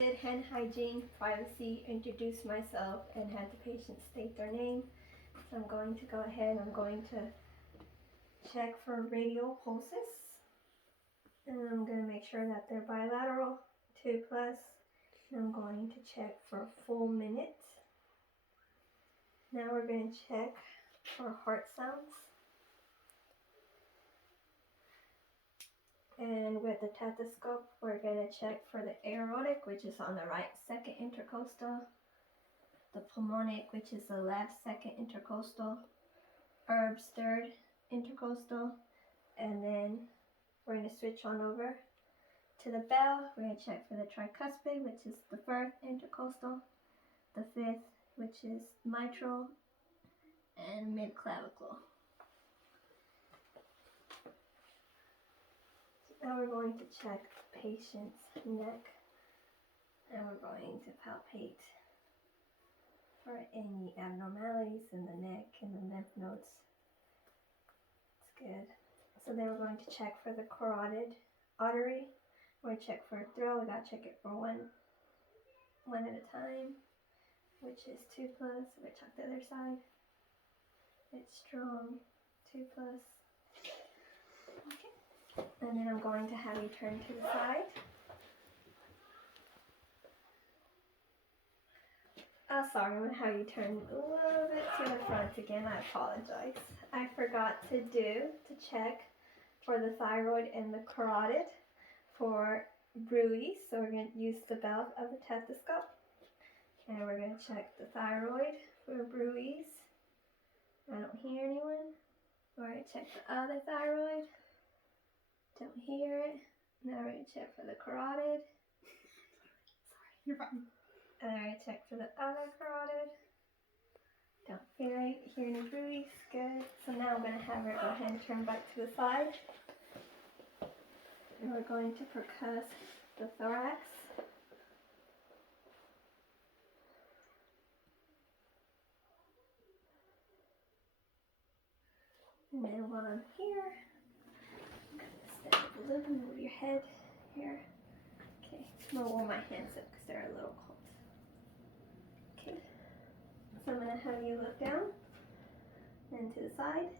Did hand hygiene, privacy, introduce myself, and had the patient state their name. So I'm going to go ahead, I'm going to check for radial pulses. And I'm going to make sure that they're bilateral, 2 plus. And I'm going to check for full minute. Now we're going to check for heart sounds. And with the stethoscope, we're going to check for the aortic, which is on the right second intercostal, the pulmonic, which is the left second intercostal, Erb's third intercostal, and then we're going to switch on over to the bell. We're going to check for the tricuspid, which is the fourth intercostal, the fifth, which is mitral, and mid-clavicle. Now we're going to check the patient's neck, and we're going to palpate for any abnormalities in the neck and the lymph nodes. It's good. So then we're going to check for the carotid artery. We're going to check for a thrill. We got to check it for one at a time, which is 2 plus. We're going to check the other side. It's strong, 2 plus. Okay. And then I'm going to have you turn to the side. Oh, sorry, I'm going to have you turn a little bit to the front again. I apologize. I forgot to check for the thyroid and the carotid for bruits. So we're going to use the valve of the stethoscope. And we're going to check the thyroid for bruits. I don't hear anyone. We're going to check the other thyroid. Don't hear it. Now we're going to check for the carotid. Sorry, you're fine. And then we're going to check for the other carotid. Don't hear any bruits. Good. So now I'm going to have her go ahead and turn back to the side. And we're going to percuss the thorax. And then while I'm here, I'm going to stand up a little, move your head here. Okay, I'm going to warm my hands up because they're a little cold. Okay, so I'm going to have you look down and to the side,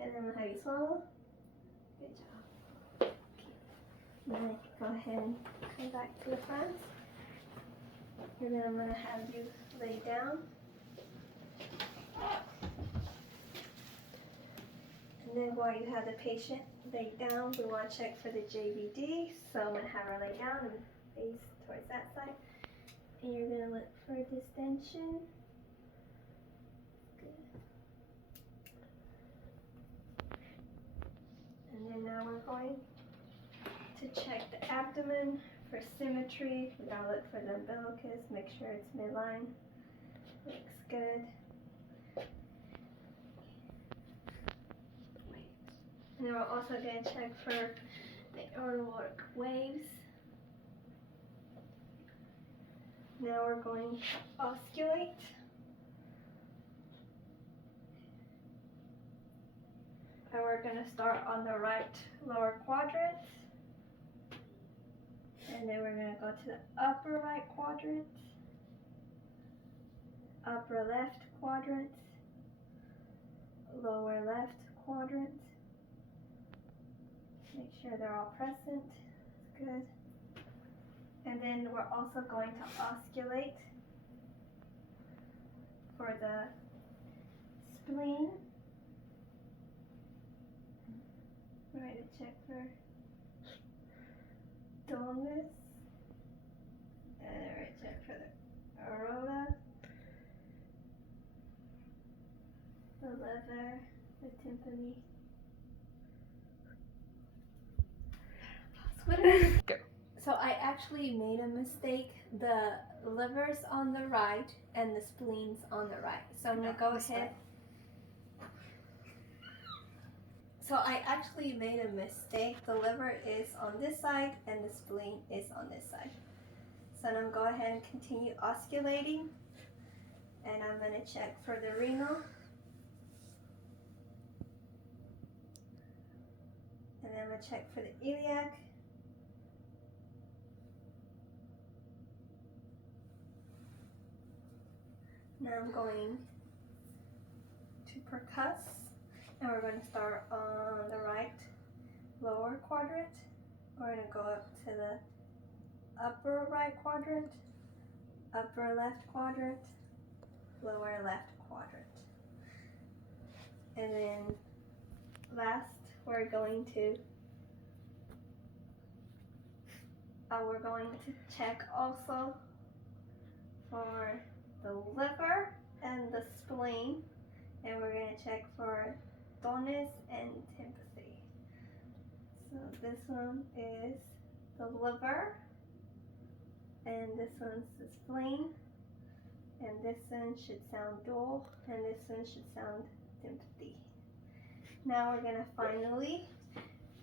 and then I'm going to have you swallow. Good job. Okay, now go ahead and come back to the front. And then I'm going to have you lay down. And then while you have the patient lay down, we want to check for the JVD. So I'm going to have her lay down and face towards that side. And you're going to look for distension. Good. And then now we're going to check the abdomen for symmetry. We got to look for the umbilicus, make sure it's midline. Looks good. And then we're also going to check for the aortic waves. Now we're going to osculate. And we're going to start on the right lower quadrant. And then we're going to go to the upper right quadrant, upper left quadrant, lower left quadrant. Make sure they're all present. Good. And then we're also going to osculate for the spleen. We're going to check for dullness. And then we're going to check for the aorta, the liver, the tympani. Go. So I actually made a mistake. The liver's on the right and the spleen's on the right. So I'm going to go ahead. So I actually made a mistake. The liver is on this side and the spleen is on this side. So I'm going to go ahead and continue osculating. And I'm going to check for the renal. And then I'm going to check for the iliac. Now I'm going to percuss, and we're going to start on the right lower quadrant. We're going to go up to the upper right quadrant, upper left quadrant, lower left quadrant. And then last, we're going to check also for the liver and the spleen, and we're going to check for dullness and tympathy. So this one is the liver, and this one's the spleen, and this one should sound dull, and this one should sound tympathy. Now we're going to finally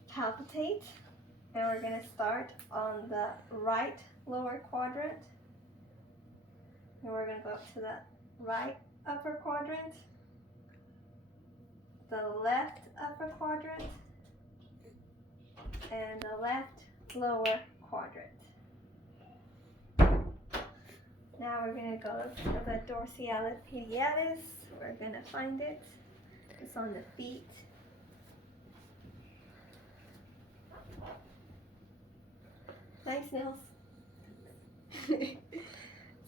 palpitate, and we're going to start on the right lower quadrant, and we're going to go up to the right upper quadrant, the left upper quadrant, and the left lower quadrant. Now we're going to go to the dorsalis pallialis. We're going to find it. It's on the feet. Nice nails.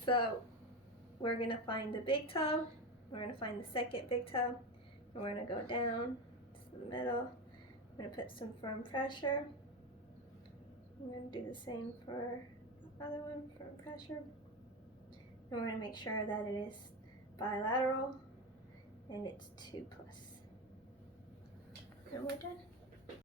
So we're going to find the big toe. We're going to find the second big toe. And we're going to go down to the middle. We're going to put some firm pressure. I'm going to do the same for the other one, firm pressure. And we're going to make sure that it is bilateral and it's 2+. And we're done.